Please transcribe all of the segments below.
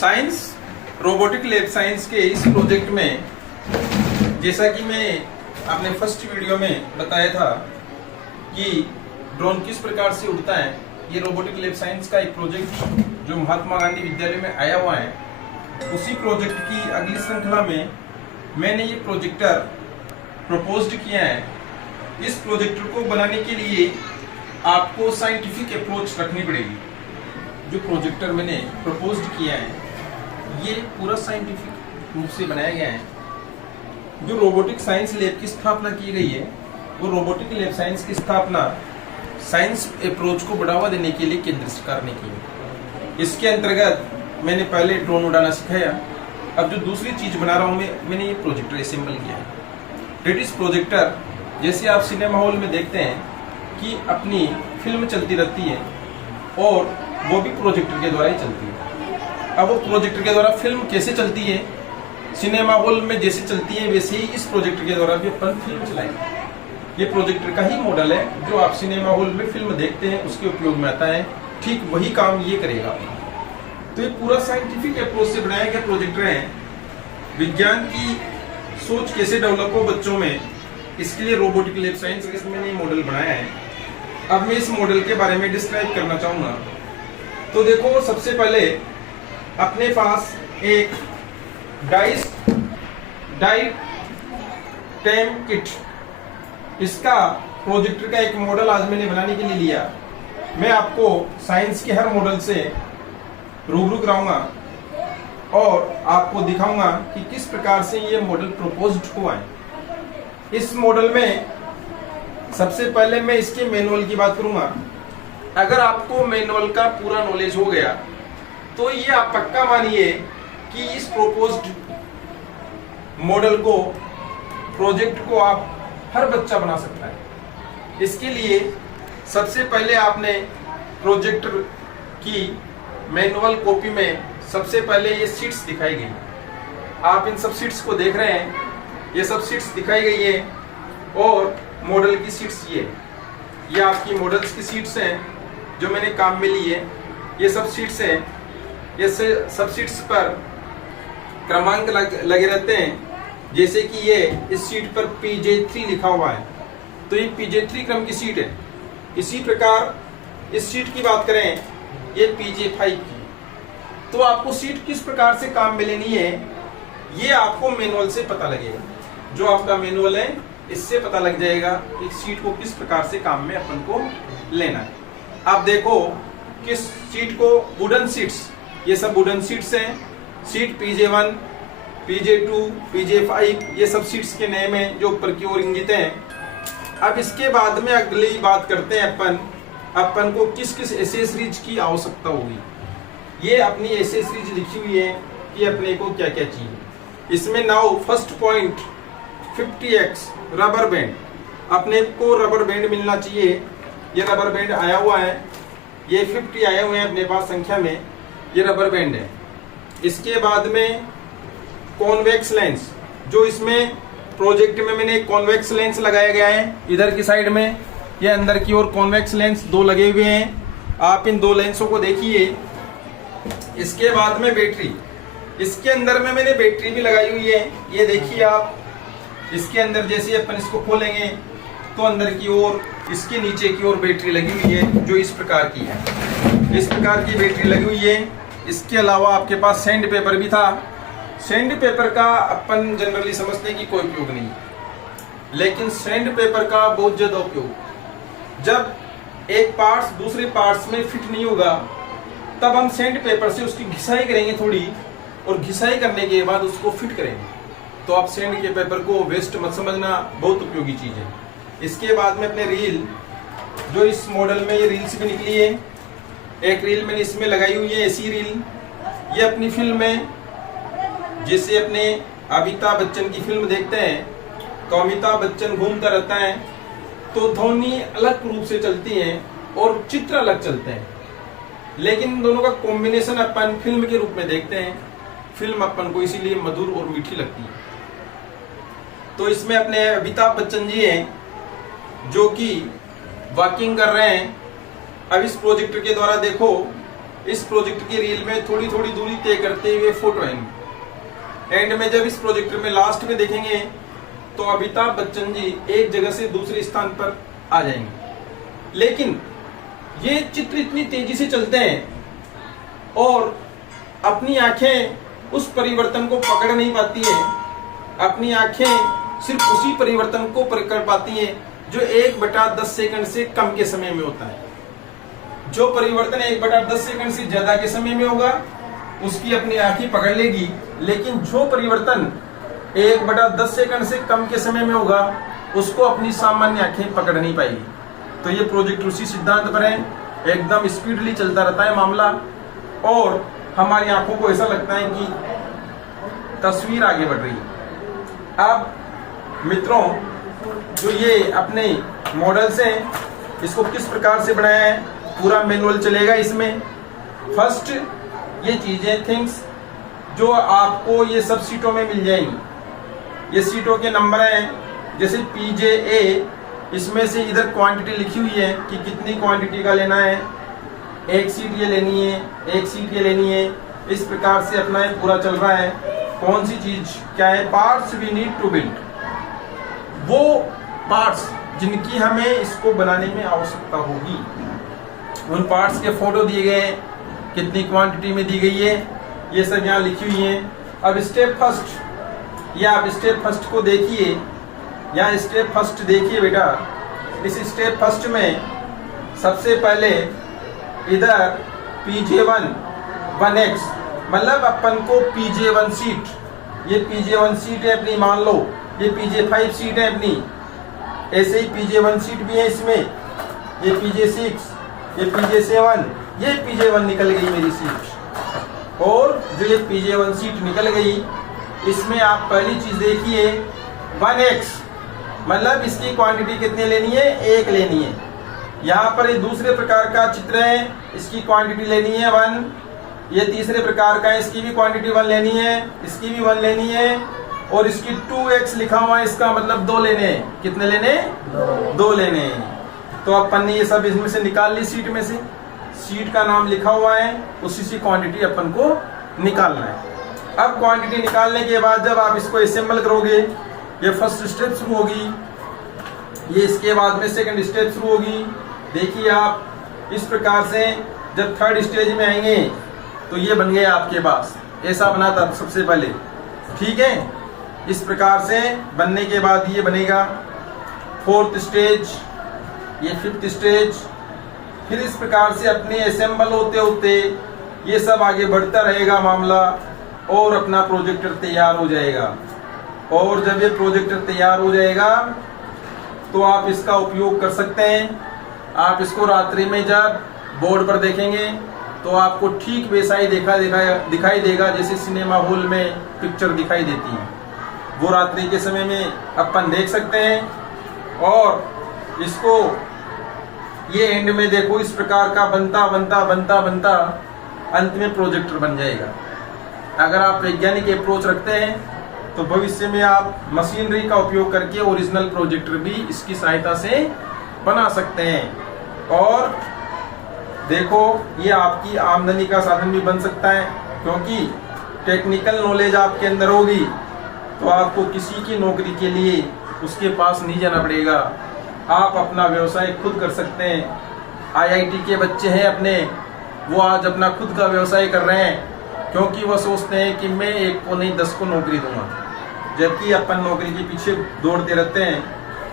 Science robotic lab science के इस project में, जैसा कि मैं अपने फर्स्ट वीडियो में बताया था कि ड्रोन किस प्रकार से उड़ता है, ये रोबोटिक लैब साइंस का एक प्रोजेक्ट जो महात्मा गांधी विद्यालय में आया हुआ है, उसी प्रोजेक्ट की अगली श्रृंखला में मैंने ये प्रोजेक्टर प्रपोज्ड किया है। इस प्रोजेक्टर को बनाने के लिए आपको साइंटिफिक अप्रोच रखनी पड़ेगी। जो प्रोजेक्टर मैंने प्रपोज्ड किया है ये पूरा साइंटिफिक रूप से बनाया गया है। जो रोबोटिक साइंस लैब की स्थापना की गई है वो रोबोटिक लैब साइंस की स्थापना साइंस अप्रोच को बढ़ावा देने के लिए केंद्र सरकार ने की है। इसके अंतर्गत मैंने पहले ड्रोन उड़ाना सिखाया, अब जो दूसरी चीज बना रहा हूँ मैंने ये प्रोजेक्टर असेंबल किया है। डेट इज प्रोजेक्टर, जैसे आप सिनेमा हॉल में देखते हैं कि अपनी फिल्म चलती रहती है और वो भी प्रोजेक्टर के द्वारा ही चलती है। अब वो प्रोजेक्टर के द्वारा फिल्म कैसे चलती है, सिनेमा हॉल में जैसे चलती है वैसे ही इस प्रोजेक्टर के द्वारा भी अपन फिल्म चलाएंगे। ये प्रोजेक्टर का ही मॉडल है, जो आप सिनेमा हॉल में फिल्म देखते हैं उसके उपयोग में आता है, ठीक वही काम ये करेगा। तो ये पूरा साइंटिफिक अप्रोच से बनाया गया प्रोजेक्टर है। विज्ञान की सोच कैसे डेवलप हो बच्चों में, इसके लिए रोबोटिक लैब साइंस इसमें मैंने मॉडल बनाया है। अब मैं इस मॉडल के बारे में डिस्क्राइब करना चाहूंगा। तो देखो, सबसे पहले अपने पास एक डाई टेम किट, इसका प्रोजेक्टर का एक मॉडल आज मैंने बनाने के लिए लिया। मैं आपको साइंस के हर मॉडल से रूबरू कराऊंगा और आपको दिखाऊंगा कि किस प्रकार से ये मॉडल प्रपोज्ड हुआ है। इस मॉडल में सबसे पहले मैं इसके मैनुअल की बात करूंगा। अगर आपको मैनुअल का पूरा नॉलेज हो गया तो ये आप पक्का मानिए कि इस प्रोपोज्ड मॉडल को, प्रोजेक्ट को आप हर बच्चा बना सकता है। इसके लिए सबसे पहले आपने प्रोजेक्टर की मैनुअल कॉपी में सबसे पहले ये शीट्स दिखाई गई। आप इन सब शीट्स को देख रहे हैं, ये सब शीट्स दिखाई गई है और मॉडल की शीट्स ये आपकी मॉडल्स की शीट्स हैं जो मैंने काम में ली है। ये सब शीट्स हैं, ये सब शीट्स पर क्रमांक लगे रहते हैं। जैसे कि ये इस शीट पर PJ3 लिखा हुआ है, तो ये PJ3 क्रम की शीट है। इसी प्रकार इस शीट की बात करें, ये PJ5 की। तो आपको शीट किस प्रकार से काम में लेनी है ये आपको मैनुअल से पता लगेगा। जो आपका मैनुअल है इससे पता लग जाएगा कि शीट को किस प्रकार से काम में अपन को लेना है। आप देखो किस शीट को, वुडन शीट्स, ये सब वुडन शीट्स हैं। शीट PJ1, PJ2, PJ5, ये सब शीट्स के नेम हैं जो ऊपर की ओर इंगित हैं। अब इसके बाद में अगली बात करते हैं अपन को किस किस एसेसरीज की आवश्यकता होगी। ये अपनी एसेसरीज लिखी हुई है कि अपने को क्या क्या चाहिए। इसमें now first point 50x rubber band, अपने को रबर बैंड मिलना चाहिए। ये रबर बैंड आया हुआ है, ये 50 आए हुए हैं अपने पास संख्या में, ये रबर बैंड है। इसके बाद में कॉन्वेक्स लेंस, जो इसमें प्रोजेक्ट में मैंने कॉन्वेक्स लेंस लगाया गया है इधर की साइड में, ये अंदर की ओर कॉन्वेक्स लेंस दो लगे हुए हैं। आप इन दो लेंसों को देखिए। इसके बाद में बैटरी, इसके अंदर में मैंने बैटरी भी लगाई हुई है, ये देखिए आप। इसके अंदर जैसे अपन इसको खोलेंगे तो अंदर की ओर, इसके नीचे की ओर बैटरी लगी हुई है जो इस प्रकार की है। इस प्रकार की बैटरी लगी हुई है। इसके अलावा आपके पास सैंड पेपर भी था। सैंड पेपर का अपन जनरली समझते हैं कि कोई उपयोग नहीं, लेकिन सैंड पेपर का बहुत ज्यादा उपयोग। जब एक पार्ट्स दूसरे पार्ट्स में फिट नहीं होगा तब हम सैंड पेपर से उसकी घिसाई करेंगे थोड़ी, और घिसाई करने के बाद उसको फिट करेंगे। तो आप सैंड के पेपर को वेस्ट मत समझना, बहुत उपयोगी चीज है। इसके बाद में अपने रील, जो इस मॉडल में ये रील्स भी निकली है, एक रील मैंने इसमें लगाई हुई है, ऐसी रील। ये अपनी फिल्म में, जैसे अपने अमिताभ बच्चन की फिल्म देखते हैं तो अमिताभ बच्चन घूमता रहता है तो ध्वनि अलग रूप से चलती है और चित्र अलग चलते हैं, लेकिन इन दोनों का कॉम्बिनेशन अपन फिल्म के रूप में देखते हैं। फिल्म अपन को इसीलिए मधुर और मीठी लगती है। तो इसमें अपने अमिताभ बच्चन जी हैं जो कि वॉकिंग कर रहे हैं। अब इस प्रोजेक्टर के द्वारा देखो इस प्रोजेक्ट की रील में थोड़ी थोड़ी दूरी तय करते हुए फोटो आएंगे। एंड में जब इस प्रोजेक्टर में लास्ट में देखेंगे तो अमिताभ बच्चन जी एक जगह से दूसरे स्थान पर आ जाएंगे। लेकिन ये चित्र इतनी तेजी से चलते हैं और अपनी आंखें उस परिवर्तन को पकड़ नहीं पाती है। अपनी आंखें सिर्फ उसी परिवर्तन को पकड़ पाती हैं जो 1/10 सेकंड से कम के समय में होता है। जो परिवर्तन 1/10 सेकंड से ज्यादा के समय में होगा उसकी अपनी आंखें पकड़ लेगी, लेकिन जो परिवर्तन 1/10 सेकंड से कम के समय में होगा उसको अपनी सामान्य आंखें पकड़ नहीं पाएगी। तो ये प्रोजेक्ट उसी सिद्धांत पर है, एकदम स्पीडली चलता रहता है मामला और हमारी आंखों को ऐसा लगता है कि तस्वीर आगे बढ़ रही है। अब मित्रों, जो ये अपने मॉडल्स हैं इसको किस प्रकार से बनाया है, पूरा मैनुअल चलेगा इसमें। फर्स्ट ये चीजें थिंग्स जो आपको ये सब सीटों में मिल जाएंगी। ये सीटों के नंबर हैं, जैसे PJA, इसमें से इधर क्वांटिटी लिखी हुई है कि कितनी क्वांटिटी का लेना है, एक सीट ये लेनी है, एक सीट ये लेनी है। इस प्रकार से अपना ये पूरा चल रहा है। कौन सी चीज क्या है, parts we need to build, वो पार्ट्स जिनकी हमें इसको बनाने में आवश्यकता होगी, उन पार्ट्स के फोटो दिए गए हैं, कितनी क्वांटिटी में दी गई है, ये सब यहाँ लिखी हुई है। अब स्टेप फर्स्ट, ये आप स्टेप फर्स्ट को देखिए, यहाँ स्टेप फर्स्ट देखिए बेटा। इस स्टेप फर्स्ट में सबसे पहले इधर PJ1 1x, मतलब अपन को PJ1 सीट, ये PJ1 सीट है अपनी, मान लो ये PJ5 सीट है अपनी, ऐसे ही PJ1 सीट भी है इसमें, ये PJ6, ये PJ7, ये PJ1 निकल गई मेरी सीट। और जो ये PJ1 सीट निकल गई इसमें आप पहली चीज देखिए 1x, मतलब इसकी क्वांटिटी कितनी लेनी है, 1 लेनी है। यहाँ पर ये दूसरे प्रकार का चित्र है, इसकी क्वांटिटी लेनी है 1। ये तीसरे प्रकार का है, इसकी भी क्वांटिटी 1 लेनी है, इसकी भी 1 लेनी है। और इसकी 2x लिखा हुआ है, इसका मतलब 2 लेने हैं। कितने लेने, 2 लेने हैं। तो अपन ने ये सब इसमें से निकाल ली, सीट में से, सीट का नाम लिखा हुआ है, उसी से क्वांटिटी अपन को निकालना है। अब क्वांटिटी निकालने के बाद जब आप इसको असेंबल करोगे, ये फर्स्ट स्टेप शुरू होगी, ये इसके बाद में सेकंड स्टेप शुरू होगी। देखिए आप इस प्रकार से जब थर्ड स्टेज में आएंगे तो ये बन गया आपके पास, ऐसा बना था सबसे पहले, ठीक है। इस प्रकार से बनने के बाद ये बनेगा फोर्थ स्टेज, ये फिफ्थ स्टेज। फिर इस प्रकार से अपने असेंबल होते होते ये सब आगे बढ़ता रहेगा मामला और अपना प्रोजेक्टर तैयार हो जाएगा। और जब ये प्रोजेक्टर तैयार हो जाएगा तो आप इसका उपयोग कर सकते हैं। आप इसको रात्रि में जब बोर्ड पर देखेंगे तो आपको ठीक वैसा ही दिखाई देगा जैसे सिनेमा हॉल में पिक्चर दिखाई देती है, वो रात्रि के समय में अपन देख सकते हैं। और इसको ये एंड में देखो इस प्रकार का बनता बनता बनता बनता अंत में प्रोजेक्टर बन जाएगा। अगर आप वैज्ञानिक अप्रोच रखते हैं तो भविष्य में आप मशीनरी का उपयोग करके ओरिजिनल प्रोजेक्टर भी इसकी सहायता से बना सकते हैं। और देखो ये आपकी आमदनी का साधन भी बन सकता है, क्योंकि टेक्निकल नॉलेज आपके अंदर होगी तो आपको किसी की नौकरी के लिए उसके पास नहीं जाना पड़ेगा। आप अपना व्यवसाय खुद कर सकते हैं। IIT के बच्चे हैं अपने, वो आज अपना खुद का व्यवसाय कर रहे हैं क्योंकि वो सोचते हैं कि मैं 1 को नहीं 10 को नौकरी दूंगा, जबकि अपन नौकरी के पीछे दौड़ते रहते हैं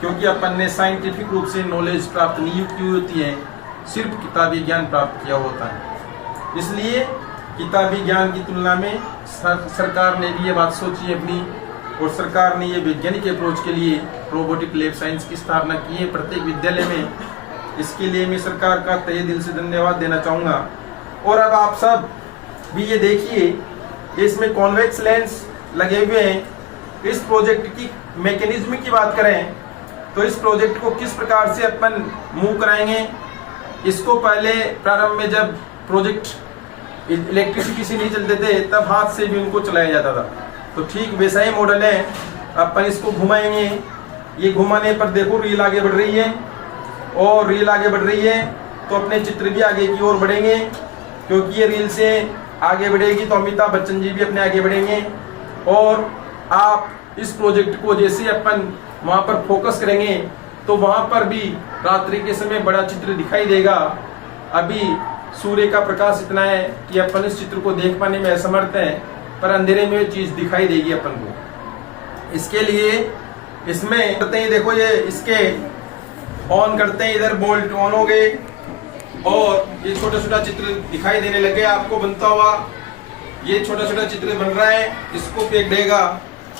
क्योंकि अपन ने साइंटिफिक रूप से नॉलेज प्राप्त नहीं की होती है, सिर्फ किताबी ज्ञान प्राप्त किया होता है। इसलिए किताबी ज्ञान की तुलना में सरकार ने भी ये बात सोची है अपनी, और सरकार ने ये वैज्ञानिक अप्रोच के लिए रोबोटिक लैब साइंस की स्थापना की है प्रत्येक विद्यालय में। इसके लिए मैं सरकार का तहे दिल से धन्यवाद देना चाहूँगा। और अब आप सब भी ये देखिए इसमें कॉन्वेक्स लेंस लगे हुए हैं। इस प्रोजेक्ट की मैकेनिज्म की बात करें तो इस प्रोजेक्ट को किस प्रकार से अपन मूव कराएंगे। इसको पहले प्रारंभ में जब प्रोजेक्ट इलेक्ट्रिसिटी से नहीं चलते थे तब हाथ से भी उनको चलाया जाता था, तो ठीक वैसा ही मॉडल है। अपन इसको घुमाएंगे, ये घुमाने पर देखो रील आगे बढ़ रही है, और रील आगे बढ़ रही है तो अपने चित्र भी आगे की ओर बढ़ेंगे। क्योंकि ये रील से आगे बढ़ेगी तो अमिताभ बच्चन जी भी अपने आगे बढ़ेंगे। और आप इस प्रोजेक्ट को जैसे अपन वहां पर फोकस करेंगे तो वहां पर भी रात्रि के समय बड़ा चित्र दिखाई देगा। अभी सूर्य का प्रकाश इतना है कि अपन इस चित्र को देख पाने में असमर्थ हैं, पर अंधेरे में चीज दिखाई देगी अपन को। इसके लिए इसमें करते हैं, देखो ये इसके ऑन करते हैं, इधर बोल्ट ऑन हो गए और ये छोटा छोटा चित्र दिखाई देने लगे आपको बनता हुआ। ये छोटा छोटा चित्र बन रहा है, इसको फेंक देगा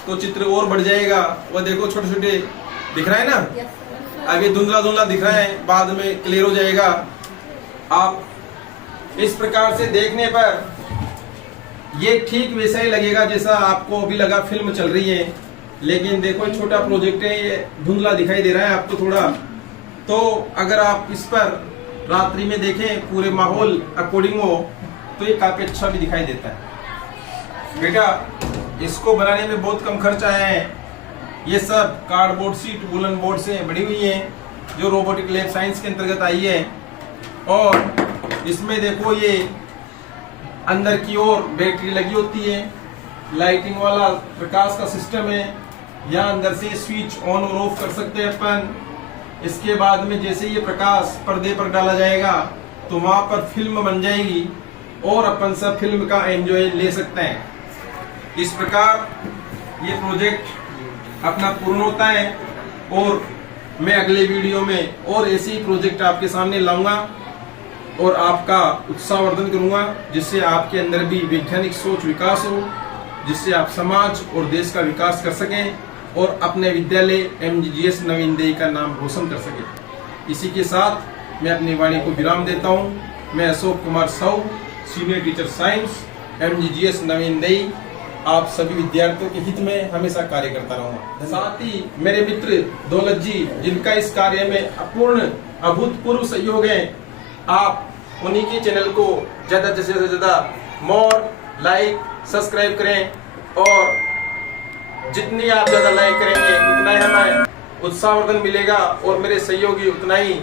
तो चित्र और बढ़ जाएगा। वो देखो छोटे छोटे दिख रहा है ना, अभी धुंधला धुंधला दिख रहा है, बाद में क्लियर हो जाएगा। आप इस प्रकार से देखने पर ये ठीक वैसा ही लगेगा जैसा आपको अभी लगा फिल्म चल रही है। लेकिन देखो ये छोटा प्रोजेक्ट है, ये धुंधला दिखाई दे रहा है आपको थोड़ा। तो अगर आप इस पर रात्रि में देखें पूरे माहौल अकॉर्डिंग हो तो ये काफी अच्छा भी दिखाई देता है। बेटा इसको बनाने में बहुत कम खर्च आया है। ये सब कार्डबोर्ड शीट वुलन बोर्ड से बनी हुई है जो रोबोटिक लैब साइंस के अंतर्गत आई है। और इसमें देखो ये अंदर की ओर बैटरी लगी होती है, लाइटिंग वाला प्रकाश का सिस्टम है। यहाँ अंदर से स्विच ऑन और ऑफ कर सकते हैं अपन। इसके बाद में जैसे ये प्रकाश पर्दे पर डाला जाएगा तो वहां पर फिल्म बन जाएगी और अपन सब फिल्म का एंजॉय ले सकते हैं। इस प्रकार ये प्रोजेक्ट अपना पूर्ण होता है और मैं अगले वीडियो में और ऐसे ही प्रोजेक्ट आपके सामने लाऊंगा और आपका उत्साहवर्धन करूंगा, जिससे आपके अंदर भी वैज्ञानिक सोच विकास हो, जिससे आप समाज और देश का विकास कर सकें और अपने विद्यालय MGGS नवीनदेही का नाम रोशन कर सकें। इसी के साथ मैं अपनी वाणी को विराम देता हूं। मैं Ashok Kumar Sahu, senior teacher science, MGGS नवीनदेही, आप सभी विद्यार्थियों के हित में हमेशा कार्य करता रहूंगा। साथ ही मेरे मित्र दौलत जी, जिनका इस कार्य में अपूर्ण अभूतपूर्व सहयोग है, आप उन्हीं के चैनल को ज्यादा से ज्यादा मोर लाइक सब्सक्राइब करें और जितनी आप ज्यादा लाइक करेंगे उतना ही हमें उत्साहवर्धन मिलेगा और मेरे सहयोगी उतना ही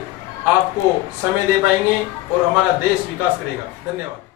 आपको समय दे पाएंगे और हमारा देश विकास करेगा। धन्यवाद।